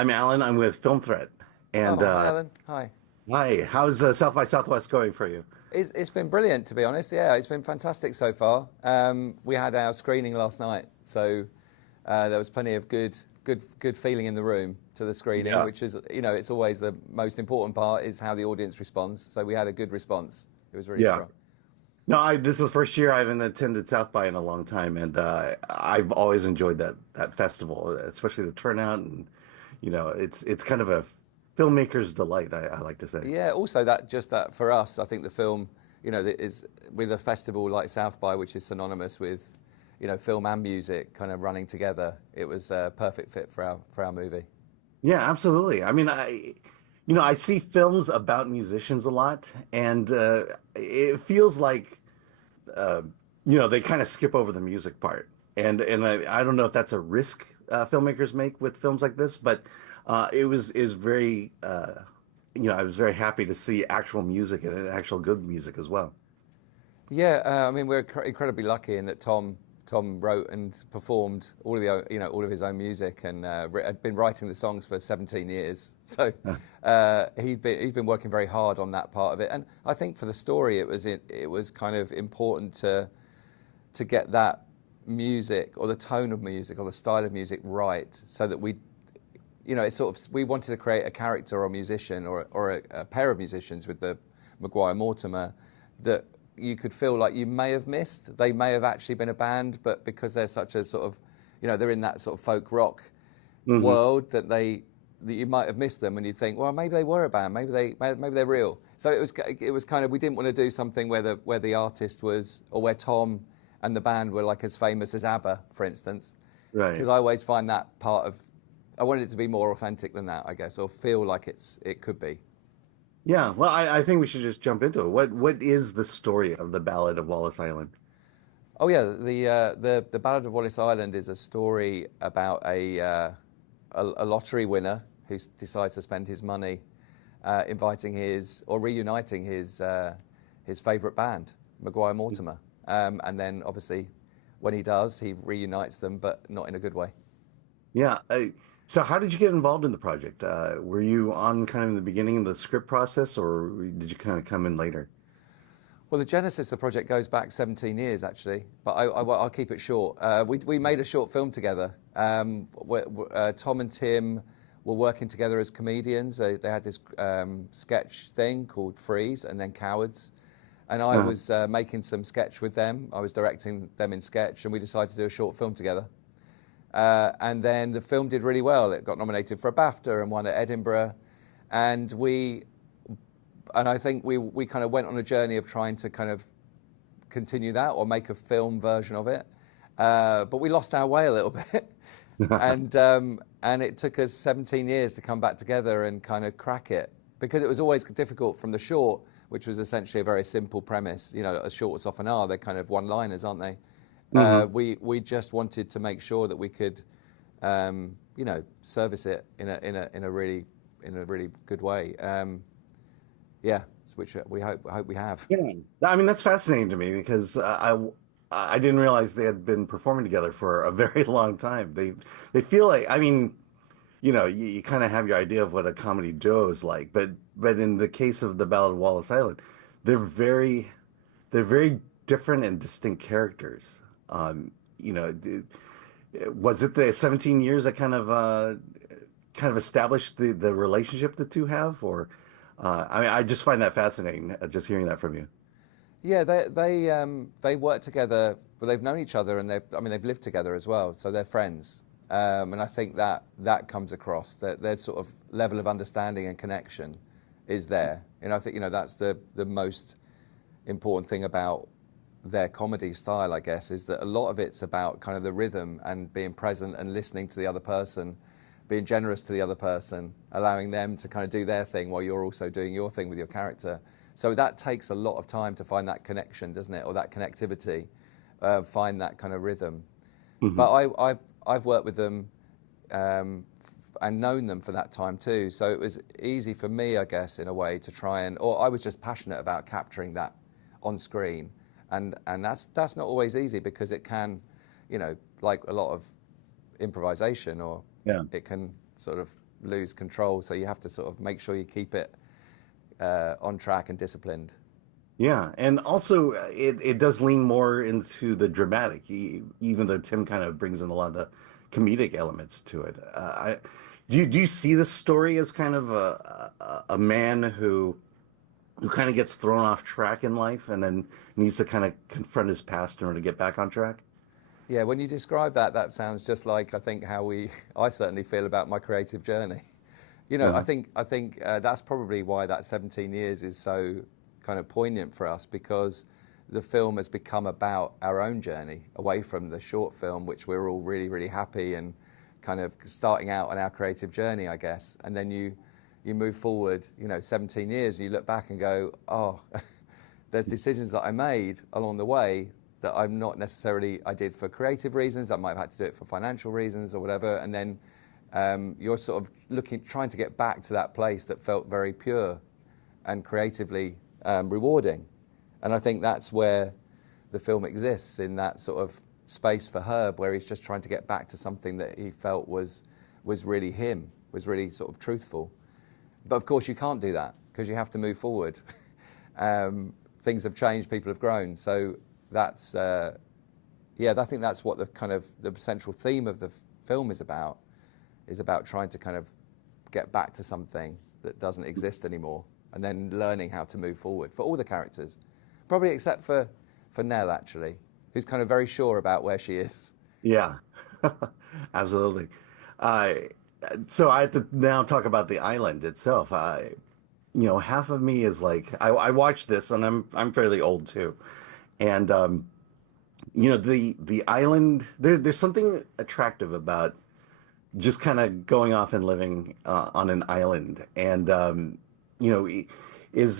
I'm Alan. I'm with Film Threat. And Oh, hi, Alan. Hi. hi, how's South by Southwest going for you? It's been brilliant, to be honest. Yeah, it's been fantastic so far. We had our screening last night, so there was plenty of good feeling in the room to the screening, Yeah. which is, it's always the most important part is how the audience responds. So we had a good response. It was really Yeah. strong. No, this is the first year I haven't attended South by in a long time, and I've always enjoyed that festival, especially the turnout, and it's kind of a filmmaker's delight, I like to say. Yeah, also that for us, I think the film, that is with a festival like South by, which is synonymous with, film and music kind of running together. It was a perfect fit for our movie. Yeah, absolutely. I mean, I see films about musicians a lot, and it feels like uh, they kind of skip over the music part. And I don't know if that's a risk filmmakers make with films like this, but it was is very I was very happy to see actual music and actual good music as well. Yeah, I mean we're incredibly lucky in that Tom wrote and performed all of all of his own music and had been writing the songs for 17 years. So he'd been working very hard on that part of it. And I think for the story, it was kind of important to get that music or the tone of music or the style of music right, so that it's sort of we wanted to create a character or a musician or a pair of musicians with the Maguire Mortimer that you could feel like you may have missed. They may have actually been a band, but because they're such a sort of, they're in that sort of folk rock Hmm. world that you might have missed them, and you think, well, maybe they were a band, maybe they're real. So it was kind of, we didn't want to do something where the artist was, or where Tom and the band were like as famous as ABBA, for instance, Right. because I always find that part of, I wanted it to be more authentic than that, I guess, or feel like it could be. Yeah. Well, I think we should just jump into it. What is the story of the Ballad of Wallis Island? Oh yeah, the Ballad of Wallis Island is a story about a lottery winner who decides to spend his money inviting his or reuniting his favourite band, Maguire Mortimer, and then obviously when he does, he reunites them, but not in a good way. Yeah. So how did you get involved in the project? Were you on kind of in the beginning of the script process, or did you kind of come in later? Well, the genesis of the project goes back 17 years, actually, but I'll keep it short. We made a short film together. Tom and Tim were working together as comedians. They had this sketch thing called Freeze and then Cowards. And I Uh-huh. was making some sketch with them. I was directing them in sketch, and we decided to do a short film together. And then the film did really well. It got nominated for a BAFTA and won at Edinburgh. And I think we kind of went on a journey of trying to kind of continue that or make a film version of it. But we lost our way a little bit. And it took us 17 years to come back together and kind of crack it, because it was always difficult from the short, which was essentially a very simple premise. As shorts often are, they're kind of one-liners, aren't they? Hmm. We just wanted to make sure that we could, service it in a really good way. Yeah, which we hope we have. Yeah. I mean, that's fascinating to me because I didn't realize they had been performing together for a very long time. They feel like, I mean, you kind of have your idea of what a comedy duo is like, but in the case of the Ballad of Wallis Island, they're very they're very different and distinct characters. You know, was it the 17 years that kind of established the relationship the two have, or I mean, I just find that fascinating, just hearing that from you. Yeah, they work together, but they've known each other, and they've lived together as well, so they're friends. And I think that comes across, that their sort of level of understanding and connection is there. And I think that's the most important thing about their comedy style, I guess, is that a lot of it's about kind of the rhythm and being present and listening to the other person, being generous to the other person, allowing them to kind of do their thing while you're also doing your thing with your character. So that takes a lot of time to find that connection, doesn't it? Or that connectivity, find that kind of rhythm. Hmm. But I've worked with them and known them for that time too. So it was easy for me, I guess, in a way, to try or I was just passionate about capturing that on screen. And that's not always easy, because it can, like a lot of improvisation, or Yeah. it can sort of lose control. So you have to sort of make sure you keep it on track and disciplined. Yeah, and also it does lean more into the dramatic, even though Tim kind of brings in a lot of the comedic elements to it. Do you see this story as kind of a man who kind of gets thrown off track in life and then needs to kind of confront his past in order to get back on track? Yeah, when you describe that, that sounds just like I think how I certainly feel about my creative journey. You know, Uh-huh. I think that's probably why that 17 years is so kind of poignant for us, because the film has become about our own journey away from the short film, which we're all really, really happy and kind of starting out on our creative journey, I guess. And then you move forward, you know, 17 years, and you look back and go, oh, there's decisions that I made along the way that I'm not necessarily, I did for creative reasons, I might have had to do it for financial reasons or whatever, and then you're sort of trying to get back to that place that felt very pure and creatively rewarding. And I think that's where the film exists, in that sort of space for Herb, where he's just trying to get back to something that he felt was really him, was really sort of truthful. But of course you can't do that because you have to move forward. Things have changed, people have grown. So that's, yeah, I think that's what the kind of the central theme of the film is about trying to kind of get back to something that doesn't exist anymore, and then learning how to move forward for all the characters, probably except for Nell, actually, who's kind of very sure about where she is. Yeah, absolutely. Uh, so I have to now talk about the island itself. Half of me is like, I watched this, and I'm fairly old too, and the island. There's something attractive about just kind of going off and living on an island, and you know, is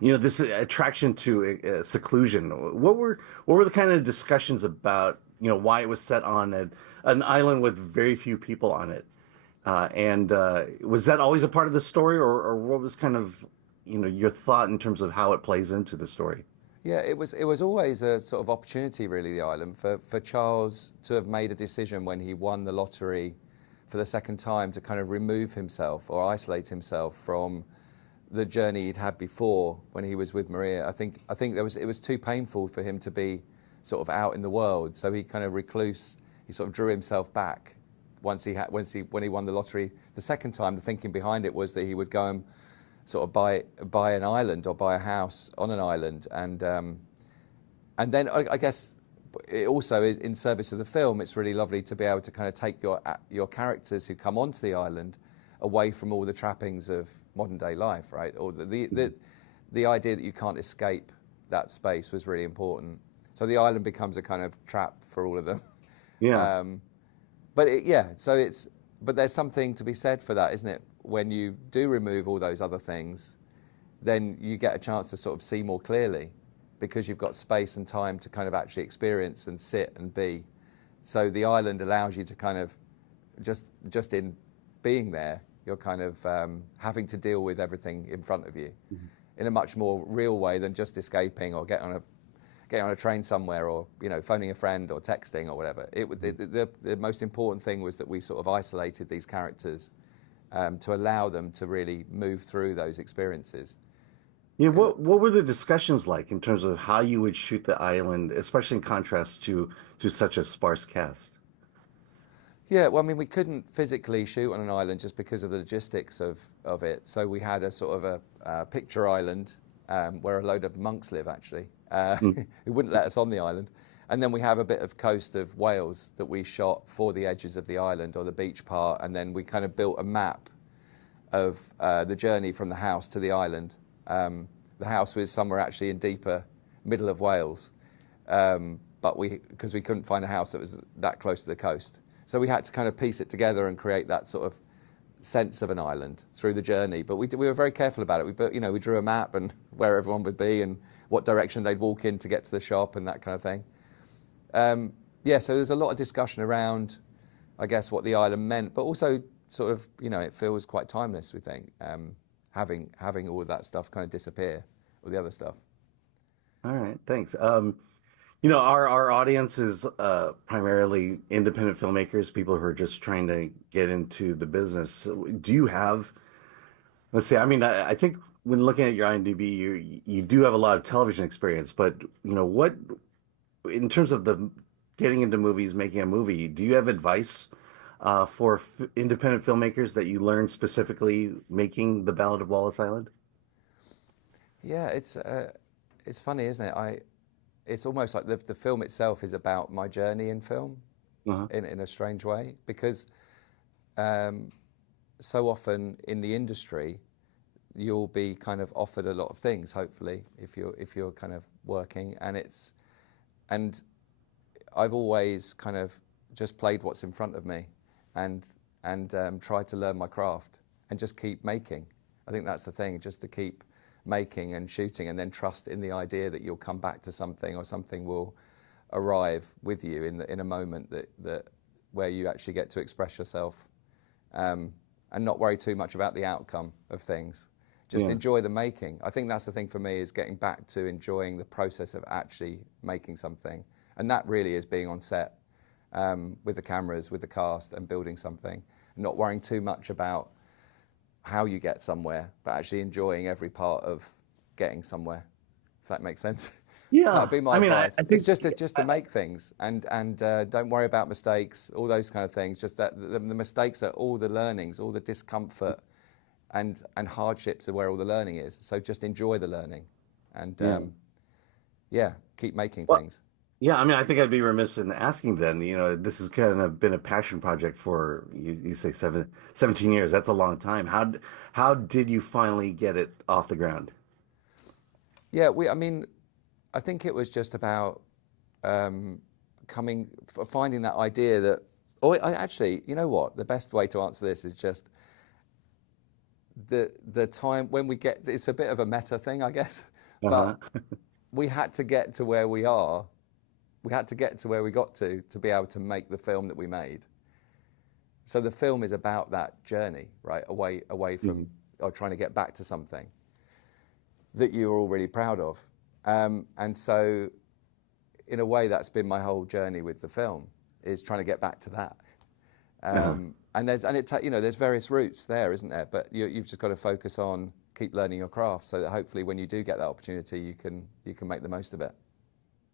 this attraction to seclusion. What were the kind of discussions about why it was set on an island with very few people on it, and was that always a part of the story, or what was kind of your thought in terms of how it plays into the story? Yeah, it was always a sort of opportunity, really, the island, for Charles to have made a decision when he won the lottery for the second time to kind of remove himself or isolate himself from the journey he'd had before when he was with Maria. I think it was too painful for him to be sort of out in the world, so he kind of recluse. He sort of drew himself back when he won the lottery the second time. The thinking behind it was that he would go and sort of buy an island or buy a house on an island, and then I guess it also is in service of the film. It's really lovely to be able to kind of take your characters who come onto the island away from all the trappings of modern day life, right? Or the idea that you can't escape that space was really important. So the island becomes a kind of trap for all of them. Yeah. Um, but there's something to be said for that, isn't it? When you do remove all those other things, then you get a chance to sort of see more clearly, because you've got space and time to kind of actually experience and sit and be. So the island allows you to kind of just in being there, you're kind of having to deal with everything in front of you in a much more real way than just escaping or getting on a train somewhere, or phoning a friend or texting or whatever. The most important thing was that we sort of isolated these characters to allow them to really move through those experiences. Yeah, what were the discussions like in terms of how you would shoot the island, especially in contrast to such a sparse cast? Yeah, well, I mean, we couldn't physically shoot on an island just because of the logistics of it. So we had a sort of a picture island where a load of monks live, actually, Mm. who wouldn't let us on the island. And then we have a bit of coast of Wales that we shot for the edges of the island, or the beach part. And then we kind of built a map of the journey from the house to the island. The house was somewhere actually in deeper middle of Wales, but because we couldn't find a house that was that close to the coast. So we had to kind of piece it together and create that sort of sense of an island through the journey. But we were very careful about it. We drew a map and where everyone would be and what direction they'd walk in to get to the shop and that kind of thing. Yeah, so there's a lot of discussion around, I guess, what the island meant, but also sort of, it feels quite timeless, we think, having all of that stuff kind of disappear, all the other stuff. All right, thanks. our audience is primarily independent filmmakers, people who are just trying to get into the business. So do you have, let's see, I mean, I think when looking at your IMDb, you do have a lot of television experience, but what in terms of the getting into movies, making a movie, do you have advice for f independent filmmakers that you learned specifically making The Ballad of Wallis Island? Yeah, it's funny, isn't it? It's almost like the film itself is about my journey in film Uh-huh. in a strange way, because um, so often in the industry you'll be kind of offered a lot of things, hopefully, if you're kind of working, and I've always kind of just played what's in front of me, and tried to learn my craft and just keep making. I think that's the thing, just to keep making and shooting, and then trust in the idea that you'll come back to something, or something will arrive with you in a moment that where you actually get to express yourself, and not worry too much about the outcome of things. Just Yeah. enjoy the making. I think that's the thing for me, is getting back to enjoying the process of actually making something, and that really is being on set with the cameras, with the cast, and building something, not worrying too much about how you get somewhere, but actually enjoying every part of getting somewhere, if that makes sense. Yeah. That'd be my I mean, advice. I It's think just to make things, and don't worry about mistakes, all those kind of things. Just that the mistakes are all the learnings, all the discomfort and hardships are where all the learning is. So just enjoy the learning, and yeah. yeah, keep making Well, things. yeah, I mean, I think I'd be remiss in asking then, this has kind of been a passion project for you say 17 years. That's a long time. How did you finally get it off the ground? Yeah, I mean, I think it was just about um, finding that idea that, or I actually, you know what, the best way to answer this is just the time when we get, it's a bit of a meta thing, I guess, Uh-huh. but we had to get to where we are. We had to get to where we got to be able to make the film that we made. So the film is about that journey, right? Away from, Mhm. or trying to get back to something that you are all really proud of. And so in a way, that's been my whole journey with the film, is trying to get back to that. Uh-huh. There's various routes there, isn't there? But you've just got to focus on keep learning your craft, so that hopefully when you do get that opportunity, you can make the most of it.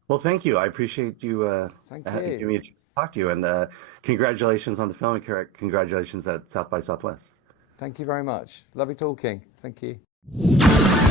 Well, thank you. I appreciate you Thank giving you. me a chance to talk to you, and congratulations on the film, and congratulations at South by Southwest. Thank you very much. Lovely talking. Thank you.